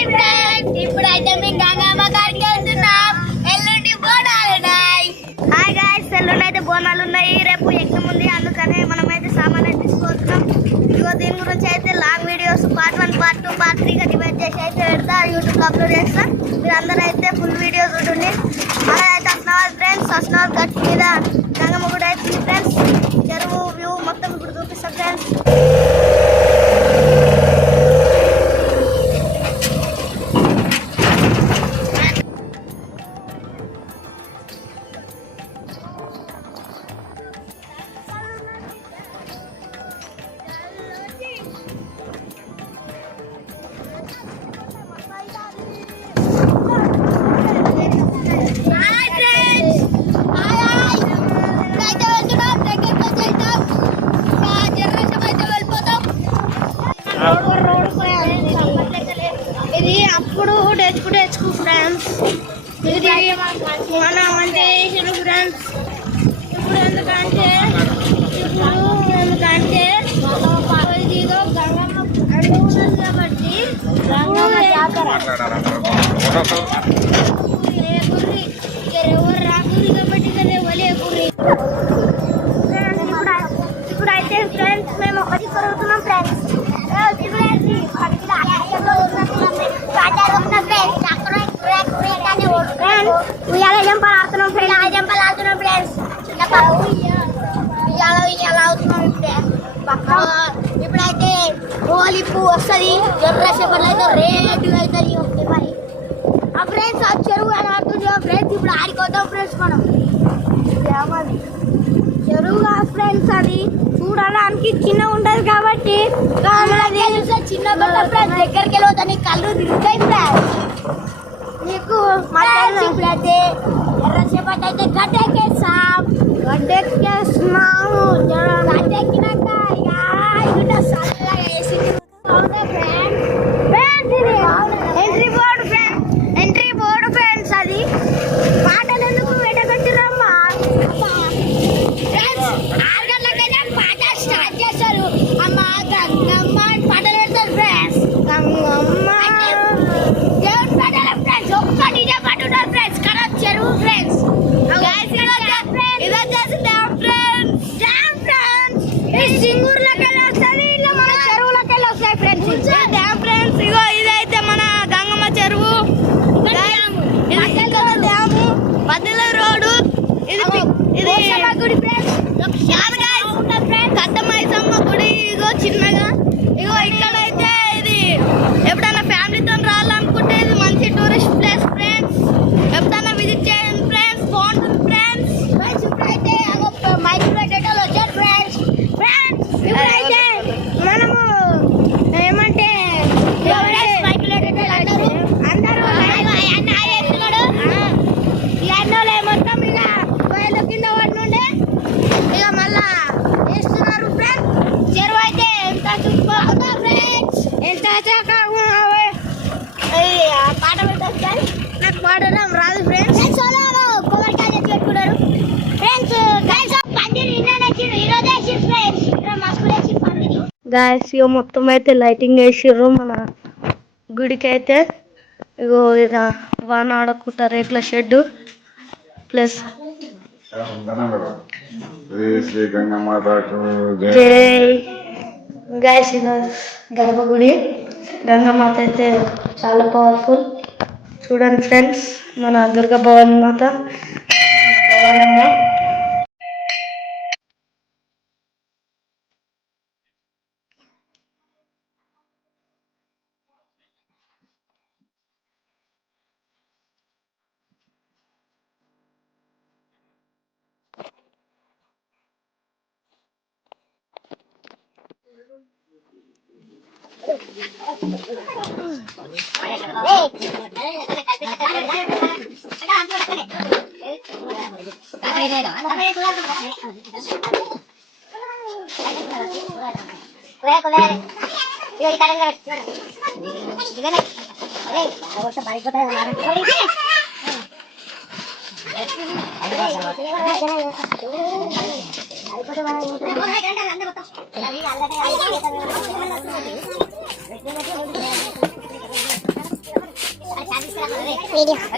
Hi friends, ఇప్పుడైతే మేము గంగమ్మ కాడికి వెళ్తున్నాం. ఎల్లుండి బోనాలు ఉన్నాయి. హాయ్ గైస్, ఎల్లుండి అయితే బోనాలు ఉన్నాయి. రేపు ఎగ్జామ్ ఉంది, అందుకనే మనమైతే సామాన్ అయితే తీసుకొస్తున్నాం. ఇదిగో దీని గురించి అయితే long videos part 1, part 2, part 3గా డివైడ్ చేసి అయితే పెడతా, యూట్యూబ్లో అప్లోడ్ చేస్తా. మీరు అందరూ అయితే ఫుల్ వీడియోస్ ఉంటుంది. అలా అయితే అస్నాబాద్ ఫ్రెండ్స్, అస్నాబాద్ గట్ మీద గంగమ్మ గుడి అయితే ఫ్రెండ్స్. చెరువు వ్యూ మొత్తం ఇప్పుడు చూపిస్తాం ఫ్రెండ్స్. ఇది అప్పుడు తెచ్చుకు ఫ్రెండ్స్, ఇది మన మంచిగా చేసారు ఫ్రెండ్స్. ఇప్పుడు ఎందుకంటే ఇదిగో గంగమ్మ అడుగుతుంది కాబట్టి ఎవరు రాకూరి కాబట్టి ఇప్పుడైతే ఫ్రెండ్స్ మేము ఒకటి కలుగుతున్నాం ఫ్రెండ్స్. ఉయ్యాల జంపలు ఆడుతున్నాం ఫ్రెండ్స్, ఆ జంపలు ఆడుతున్నాం ఫ్రెండ్స్. చిన్న ఉయ్యాల అవుతున్నాం ఫ్రెండ్స్. ఇప్పుడైతే హోలీ పువ్వు వస్తుంది, జనరేషన్ అయితే రేటు అవుతుంది ఒకటి మరి. ఆ ఫ్రెండ్స్ ఆ చెరువు అని ఆడుతుంది ఫ్రెండ్స్. ఇప్పుడు ఆడిపోతాం ఫ్రెండ్స్ మనం. చెరువుగా ఫ్రెండ్స్ అది చూడడానికి చిన్న ఉంటది కాబట్టి చిన్న ఫ్రెండ్స్ దగ్గరికి వెళ్ళిపోతా నీ కళ్ళు తిరుగుతాయి ఫ్రెండ్స్. నీకు ఇప్పుడైతే ఎర్రసేపటి అయితే గడ్డెక్కేస్తాం. గడ్డెక్కేస్తున్నాము. గడ్డెక్కినాక ఇక చల్లగా వేసి ఎంట్రీ బోర్డు ఫ్రెండ్స్. అది పాటలు ఎందుకు వెడగొట్టిరమ్మా? 6 గంటలకైనా పాట స్టార్ట్ చేస్తారు. అమ్మ గంగమ్మ పాటలు పెడతారు ఫ్రెండ్స్. గంగమ్మ దేవుడు పాటలు ఫ్రెండ్స్. ఒక్క డీజే పట్టున్నారు ఫ్రెండ్స్. కరెక్ట్ చెరువు ఫ్రెండ్స్. ఇది వచ్చేసి డ్యామ్ ఫ్రెండ్స్. ఈ సింగూరులోకి వెళ్ళి వస్తుంది, ఇలా మన చెరువులోకి వెళ్ళి వస్తాయి ఫ్రెండ్స్. Dam friends. ఇగో ఇదైతే మన గంగమ్మ చెరువు. డ్యాము మధ్యలో రోడ్డు. ఇది గుడి ఫ్రెండ్స్. కట్టమైసమ్మ గుడి. ఇగో చిన్నగా ఇగో ఇక్కడైతే ఇది ఎప్పుడైనా ఫ్యామిలీతో రావాలనుకుంటే ఇది మంచి టూరిస్ట్ ప్లేస్ ఫ్రెండ్స్. ఎప్పుడైనా విజిట్ చేయండి ఫ్రెండ్స్, బాగుంటుంది ఫ్రెండ్స్. ఇప్పుడైతే మైక్ పెట్టేటోళ్ళు వచ్చారు ఫ్రెండ్స్. ఇప్పుడైతే మనము ఏమంటే మైక్ పెట్టేటోళ్ళు అందరూ ఇవన్నీ మొత్తం ఇక బయలు కింద పడి నుండే ఇక మళ్ళా వేస్తున్నారు ఫ్రెండ్స్. చెరువు అయితే ఎంత చూసుకోకుండా ఫ్రెండ్స్. ఎంత పాట పెట్టారు. నాకు పాడడం రాదు ఫ్రెండ్స్. కొబ్బరికాయ తెచ్చి పెట్టుకున్నారు ఫ్రెండ్స్. గాయస్ ఇక మొత్తం అయితే లైటింగ్ వేసిర్రు మన గుడికి అయితే. ఇగో ఇక వాన ఆడకుండా రేట్ల షెడ్ ప్లస్ గాయస్ ఇక గర్భగుడి. గంగమాత అయితే చాలా పవర్ఫుల్. చూడండి ఫ్రెండ్స్, మన దుర్గా భవన్ మాత భవనమ్మ. వీడియో